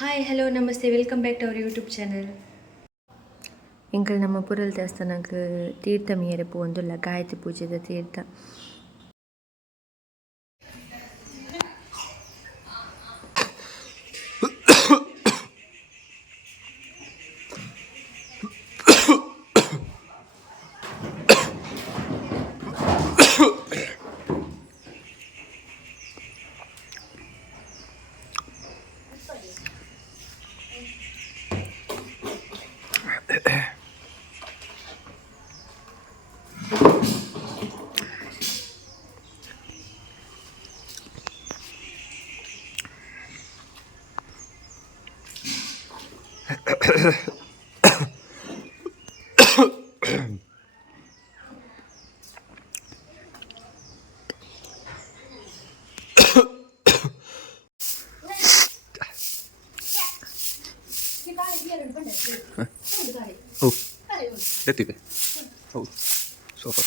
Hi hello ನಮಸ್ತೆ welcome back to our YouTube channel. ಎಂಕಲ್ ನಮ್ಮ ಪುರಲ್ ದೇವಸ್ಥಾನಕ್ಕೆ ತೀರ್ಥ ಮೀಯರೆ ಪೋಂದುಲ್ಲ ಗಾಯತ್ರಿ ಪೂಜೆದ ತೀರ್ಥ. Oh, let it. Oh, so far.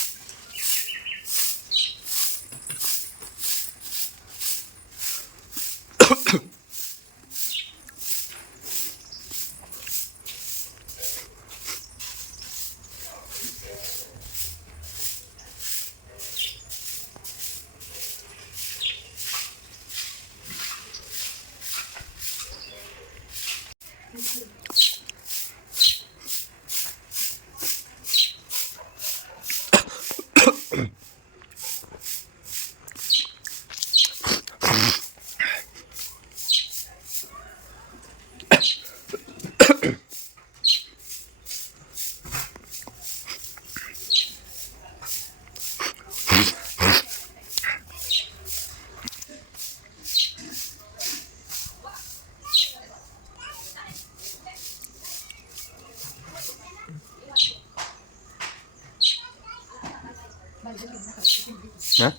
Huh?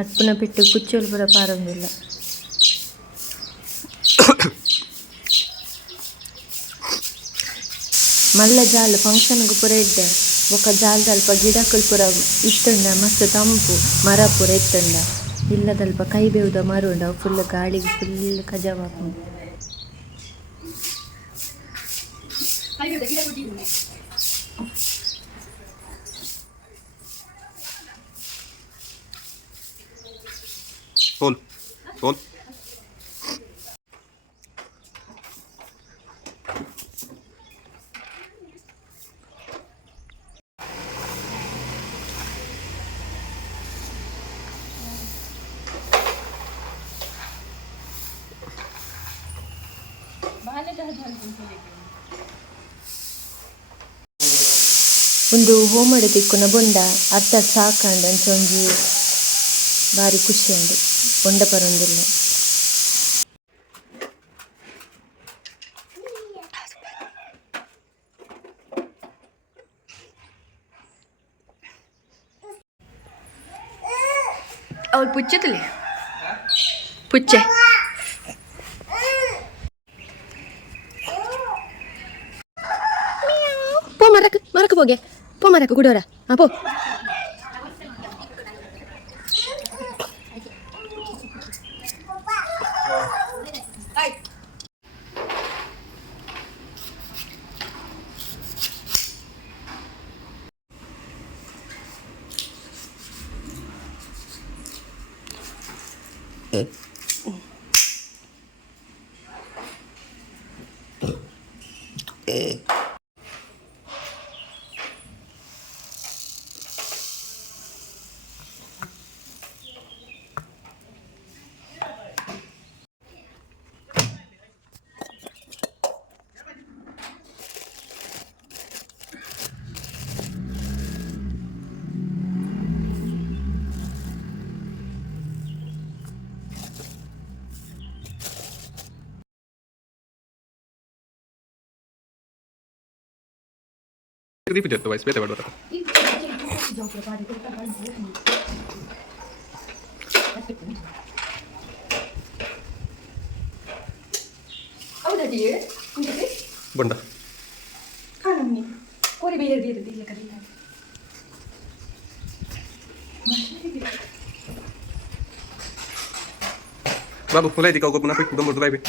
Arpana ಬಿಟ್ಟು ಕುಚ್ಚೋಲು ಪೂರ ಪಾರೊಂದಿಲ್ಲ. ಮಲ್ಲ ಜಾಲ್ ಫಂಕ್ಷನ್ಗೆ ಪೂರ ಇದ್ದೆ ಬೊಕ್ಕ ಜಾಲ್ದಲ್ಪ ಗಿಡಕ್ಕಲ್ ಪೂರ ಇತ್ತುಂಡ ಮಸ್ತ್ ತಂಪು ಮರ ಪೂರ ಇತ್ತುಂಡ ಇಲ್ಲದಲ್ಪ ಕೈ ಬೇವುದ ಮರುಂಡ ಫುಲ್ ಗಾಳಿಗೆ ಫುಲ್ ಕಜಾವಾಪುಂಡು. Hold. ಒಂದು ಹೋಮಡ್ ತಿಕ್ಕುನ ಬೊಂಡ ಅರ್ಥ ಸಾಕಂಡು ಅಂಚೊಂಜಿ ಬಾರಿ ಖುಷಿ ಉಂಡು ಬೊಂಡ ಪರೊಂದಿಲ್ಲ. ಅವ್ರು ಪುಚ್ಚತಲೆ ಪುಚ್ಚೆ ಪೋ ಮರಕ್ಕೆ ಹೋಗೆ ಪೋ ಮರಕ್ಕೆ ಗುಡೋರ ಹಾಂ ಪೋ. Ripeto, vai, aspetta, guarda. Bonda. ಕಾಣಮ್ಮಿ ಕೋರಿ ಬೇರೆ ಬೇರೆ ಇಲ್ಲ ಕದಿಲ್ಲ. ಮಷೀನಿಗೆ Babu, mulai di kau kau pun apa? Udah mau mulai.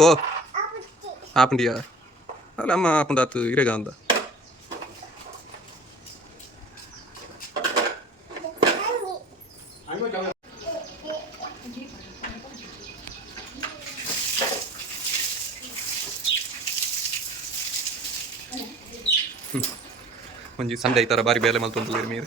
Oh, apa dia? Lama apa dah tu? Ire ganda. ಒಂಜಿ ಸಂಡೆ ಈ ಥರ ಬಾರಿ ಬೇಲೆ ಮಲ್ತೊಂದುಲ್ಲೆರ್ ಮೀರು.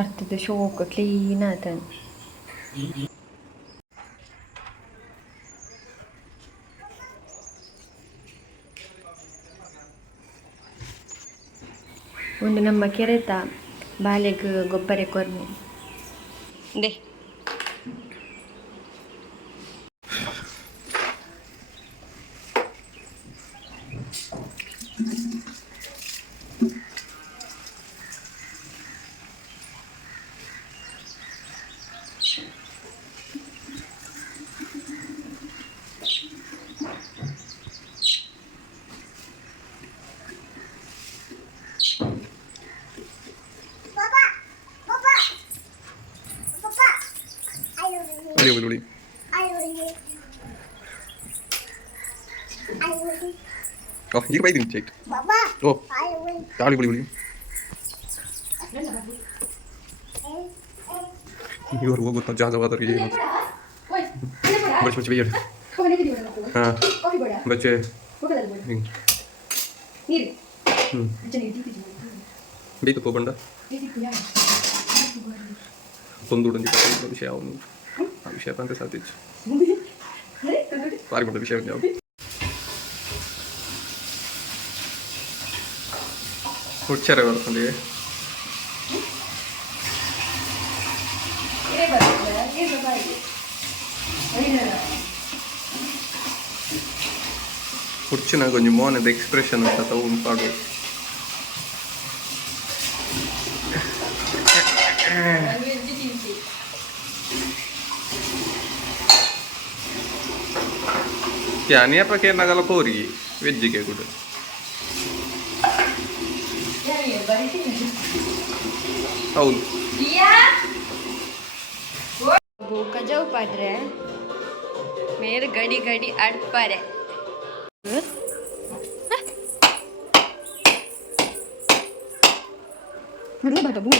ಅರ್ಥದ ಶೋಕ ಕ್ಲೀನ್ ಆತನು. ಒಂದು ನಮ್ಮ ಕೆರೆತ ಬಾಲೆಗ್ ಗೊಬ್ಬರ ಕೊರ್ನಿ ದೇ ಉಳಿ ಉಳಿ ಓ ಈಗ ಬೈದಿನಿ ಚೈಟ್ ಓ ಗಾಳಿ ಉಳಿ ಉಳಿ ಇವರು ಹೋಗುತ್ತಾ ಜಾಗವಾದರಿಗೆ ಏನು ಬಚ್ಚ ಬಚ್ಚ ಬೇಯರು ಹಾಂ ಬಚ್ಚೆ ಬೇಯ್ತು ಹೋಗ್ಬಂಡ ತೊಂದುಡಂಜಿ ವಿಷಯ ಅವನು ಆ ವಿಷಯ ತಂದ್ರೆ ಸಾಧ್ಯ ಪಾರಿಗೊಂಡ ವಿಷಯ ಯಾವ ಹುಡ್ಚಾರ ಬರ್ತದೆ ಹುಡ್ಚಿನ ಕೊಂಚ ಮೋನದ ಎಕ್ಸ್ಪ್ರೆಷನ್ ಅಂತ ಉಂಪಾಡು ಯಾನಿ ಅಪ್ಪಕ್ಕೆ ಏನಾಗಲ್ಲ ಕೋರಿ ವೆಜ್ಜಿಗೆ ಕೂಡ ಹೌದು ಕಜಾವ್ ಪಾಡ್ರೆ ಮೇರೆ ಗಡಿ ಗಡಿ ಅಡ್ಪಾರೆ ಬಾಬು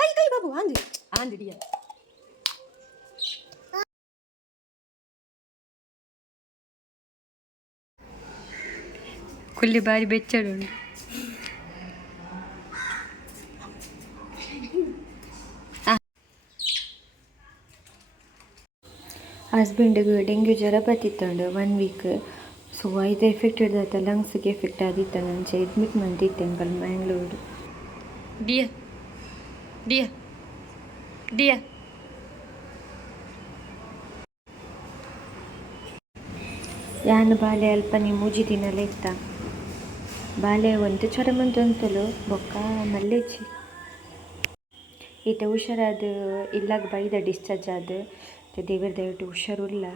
ಕೈ ಕೈ ಬಾಬು ಆಂದಿ ಆಂದಿಡಿಯ ಕುಲ್ಲಿ ಬಾರಿ ಬೆಚ್ಚಡು ಹಸ್ಬೆಂಡ್ಗೆ ಡೆಂಗ್ಯೂ ಜ್ವರ ಬತ್ತಿತ್ತಂಡು 1 ವೀಕ್. ಸೊ ಇದು ಎಫೆಕ್ಟ್ ಹಿಡ್ದತ್ತ ಲಂಗ್ಸ್ಗೆ ಎಫೆಕ್ಟ್ ಆದಿತ್ತ ನಂಚೆ ಅಡ್ಮಿಟ್ ಮಂತಿತ್ತೇನೆ ಕಲ್ ಮ್ಯಾಂಗ್ಳೂರು. ಡಿಯ ಡಿಯ ಡಿಯ ಯಾನು ಬಾಲೆ ಅಲ್ಪ ನೀವು ಮೂಜಿ ದಿನಲ್ಲ ಇತ್ತ ಬಾಲೆ ಒಂದು ಜ್ವರ ಮಂತಂತಲು ಬೊಕ್ಕ ಮಲ್ಲೆಚ್ಚಿ ಈತ ಹುಷಾರಾದ ಇಲ್ಲಾಗ ಬೈದ ಡಿಸ್ಚಾರ್ಜ್ ಆದ ದೇವರ ದಯವಿಟ್ಟು ಹುಷಾರುಲ್ಲ.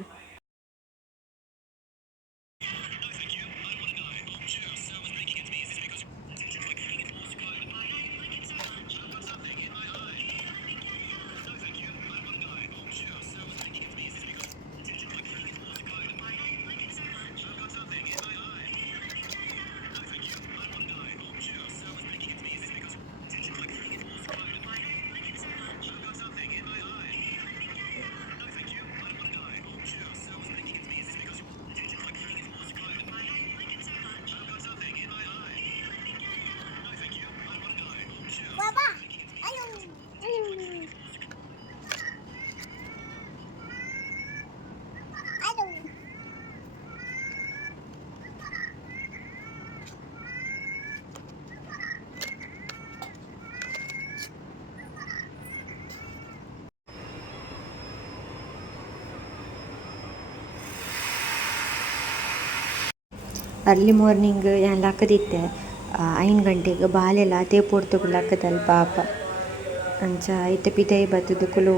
ಅರ್ಲಿ ಮಾರ್ನಿಂಗ್ ಏನು ಲಕ್ಕದಿತ್ತೆ 5 ಗಂಟೆಗೆ ಬಾಲೆಲ್ಲ ತೇಪೋಡ್ತು ಲಕ್ಕದಲ್ಲಿ ಪಾಪ ಅಂಚ ಐತೆ ಪಿದೈ ಬತ್ತದು ಕುಲು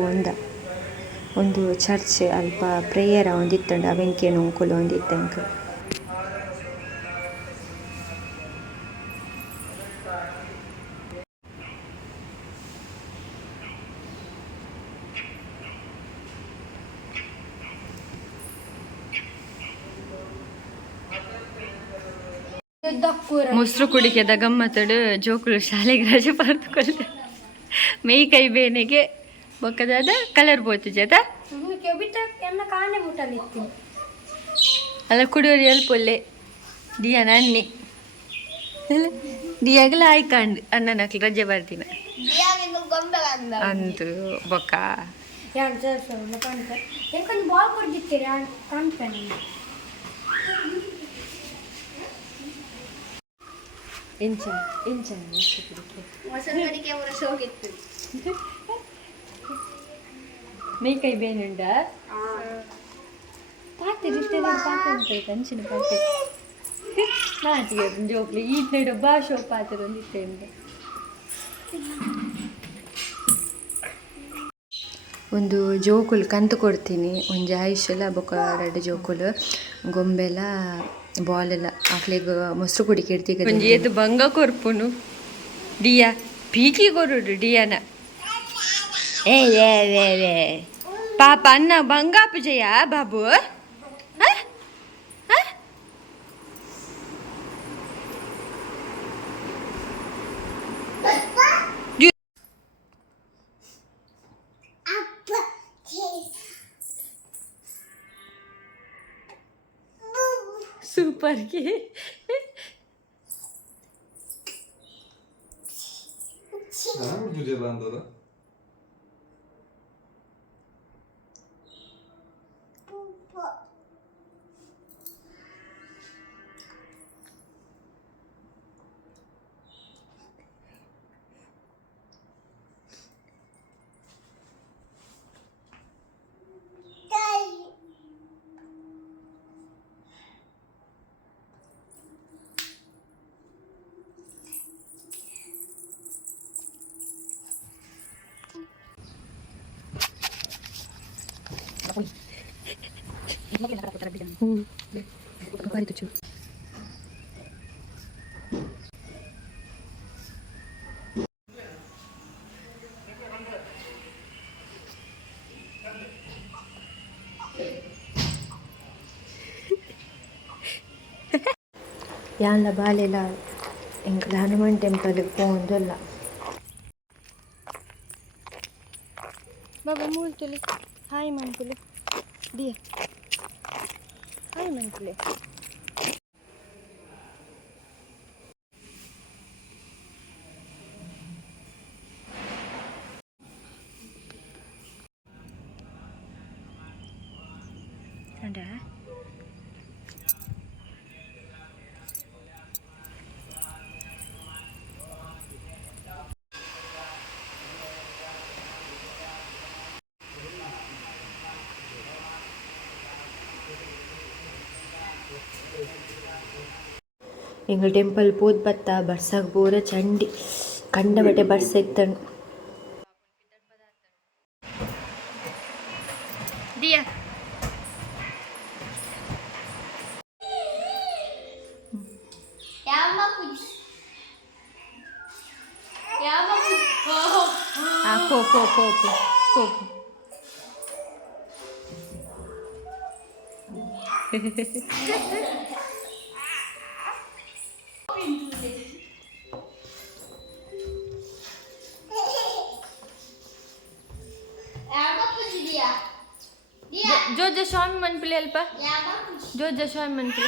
ಒಂದು ಚರ್ಚ್ ಅಲ್ಪ ಪ್ರೇಯರ್ ಒಂದಿತ್ತಂಡು ಅವೆಂಕೇನು ಕುಲು ಒಂದಿತ್ತೆಂಕ್. ಮೊಸರು ಕುಡಿಕೆದ ಗಮ್ಮತ್ತಡು ಜೋಕುಲು ಶಾಲೆಗೆ ರಜೆ ಪಡೆದುಕೊಂಡು ಮೇಯ್ ಕೈ ಬೇನೆಗೆ ಬೊಕ್ಕದಾದ ಕಲರ್ ಬೋತು ಜದ ಅಲ್ಲ ಕುಡಿಯೋರು ಎಲ್ಪೊಲ್ಲೆ ದಿಯಾನ ಅನ್ನಿ ದಿಯಾಗಲ ಆಯ್ಕಂಡು ಅಣ್ಣನಕ್ಲು ರಜೆ ಬರ್ತೀನಿ ಅಂತು ಬೊಕ್ಕ ಇಂಚ ಮೇಯ್ ಕೈ ಬೇನುಂಡ ಪಾತ್ರೆ ಕಂಚಿನ ಪಾತ್ರೆ ನಾಚಿಗೆ ಜೋಕ್ಲಿ ಈ ನಡು ಭಾಷೋ ಪಾತ್ರೆ ಒಂದಿತ್ತೆ ಒಂದು ಜೋಕುಲು ಕಂತು ಕೊಡ್ತೀನಿ ಒಂಜಿ ಆಯುಷೆಲ್ಲ ಬೊಕ್ಕ 2 ಜೋಕುಲು ಗೊಂಬೆಲ ಬಾಲೆಲ್ಲ ಆಕ್ಲೆಗ್ ಮೊಸರು ಕುಡಿಕೆ ಇಡ್ತೀಗ ಒಂಜಿ ಏತು ಬಂಗ ಕೊರ್ಪುನು ಡಿಯಾ ಪೀಕಿ ಕೊರುಡು ಡಿಯಾನ ಏ ಪಾಪ ಅನ್ನ ಬಂಗಾಪು ಜಯ ಬಾಬು ಸೂಪರ್ ಗೆ ಯಾನ್ಲ ಬಾಲೆಲ ಎಂಕಲ್ ಹನುಮಾನ್ ಟೆಂಪಲ್ಗೆ ಪೋಂದುಲ್ಲ ಬಾಬಾ ಮೂಲ್ತುಲಿ ಹಾಯ್ ಮನ್ಪುಲಿ ದಿಯ ಹಾಯ್ ಮನ್ಪುಲಿ ಅಂಡ ಎಂಗಲ್ ಟೆಂಪಲ್ ಪೋದ್ ಬತ್ತ ಬರ್ಸಾಗ ಪೂರ ಚಂಡಿ ಕಂಡ ಬಟ್ಟೆ ಬರ್ಸ ಇತ್ತಂಡು ದಿಯಾ ಪೋ जो स्वामी मनपले अल्प जो स्वामी मनपले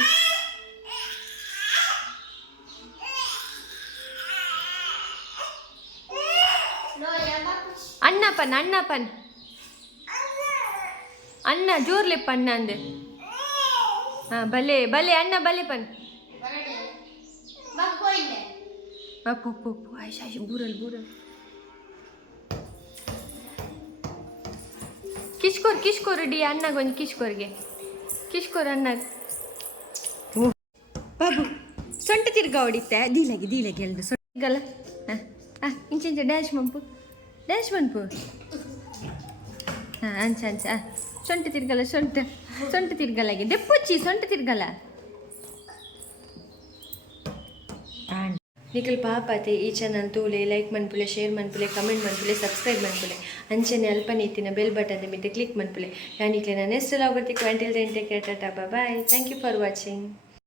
अण्णापन अण्णा जोरले पण्ण अंदे हाँ भले भले अण्णा भले पन पो आयशा बुरल ಕಿಶ್ಕೋರ್ ರೆಡಿ ಅಣ್ಣಗೊಂದು ಕಿಶ್ಕೋರ್ಗೆ ಅಣ್ಣ ಬಾಬು ಸೊಂಟ ತಿರ್ಗ ಹೊಡಿತೆ ದೀಲಗಿ ಎಲ್ದು ಸೊಂಟಗಲ್ಲ ಇಂಚೆ ಡ್ಯಾಶ್ ಮಂಪು ಅಂಚ ಸೊಂಟ ತಿರ್ಗಲ್ಲ ಸೊಂಟ ತಿರ್ಗಲಾಗಿ ದೆಪ್ಪುಚ್ಚಿ ಸೊಂಟ ತಿರ್ಗಲ್ಲ ನಿಖಲ್ ಪಾಪತೆ ಈ ಚಾನಲ್ ತೂಲೆ ಲೈಕ್ ಮನ್ಪುಲೆ ಶೇರ್ ಮನ್ಪುಲೆ ಕಮೆಂಟ್ ಮನ್ಪುಲೆ ಸಬ್ಸ್ಕ್ರೈಬ್ ಮನ್ಪುಲೆ ಅಂಚನೆ ಅಲ್ಪ ನೀತಿನ ಬೆಲ್ ಬಟನ್ ಮಿತ್ತೆ ಕ್ಲಿಕ್ ಮನ್ಪುಲೆ ಯಾನಿಕ್ಲೆ ನಾನು ಎಷ್ಟು ಲಾಗ್ ಬರ್ತಿಕ್ಕು until then take care tata bye thank you for watching.